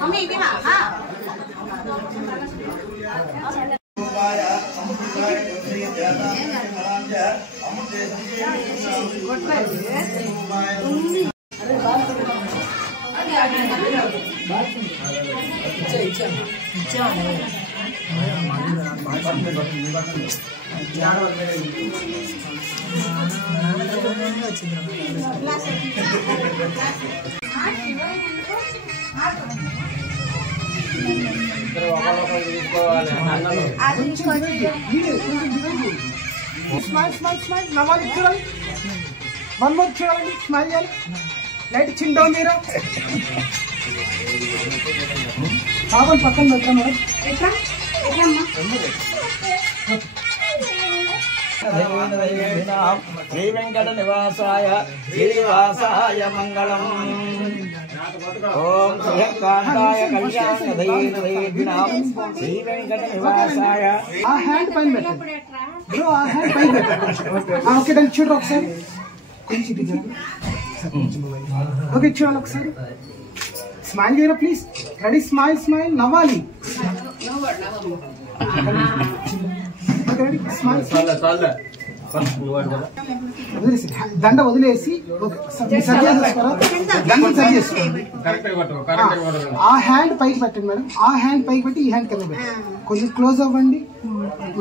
Mummy ini mah ha Smile, smile, smile. Namali chudali. One more chudali. Smile cheyali. Light chin down cheyra. Pavan pakkan పెట్టరా madam. ఎట్లా? ఎట్లమ్మా? శ్రీ వెంకట నివాసాయ శ్రీనివాసాయ మంగళం. ఓం శ్రీకాంతాయ కళ్యాణదైర్దైర్దినాం శ్రీ వెంకట నివాసాయ. ఆ hand పైన పెట్టండి bro, ఆ hand పైన పెట్టండి. ఓకే దాన్ని చూడరు ఒకసారి. కొంచెం ఓకే చూడాలి ఒకసారి. స్మైల్ చేయరా ప్లీజ్. Ready smile smile. నవ్వాలి. దండ వదిలేసి ఆ హ్యాండ్ పైకి పెట్టండి మేడం. ఆ హ్యాండ్ పైకి పెట్టి ఈ హ్యాండ్ కింద పెట్టండి. కొంచెం క్లోజ్ అవ్వండి.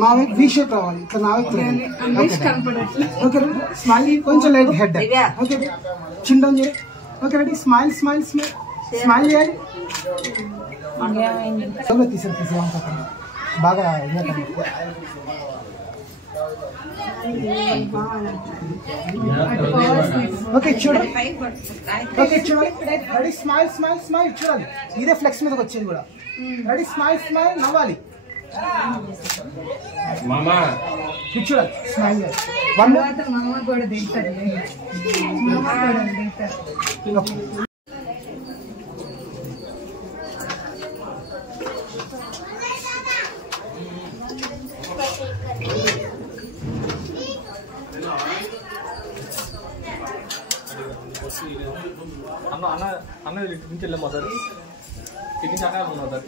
మా వైపు వి షేప్ రావాలి. ఇట్లా నా వైపు ఓకే. స్మైల్. కొంచెం light head. Okay chin down చేయాలి. Okay ready smile smile smile. Smile చేయాలి. తీసారు బాగా ఓకే చూడండి. ఓకే చూడండి. Ready smile smile smile. చూడాలి ఇదే ఫ్లెక్స్ మీదకి వచ్చేది కూడా. Ready smile smile. నవ్వాలి. చూడాలి స్మైల్ చేయాలి. వన్ అన్న ఇటు నుంచి వెళ్ళమ్మా సార్. ఇటు నుంచి అక్కడ ఉన్నా సార్.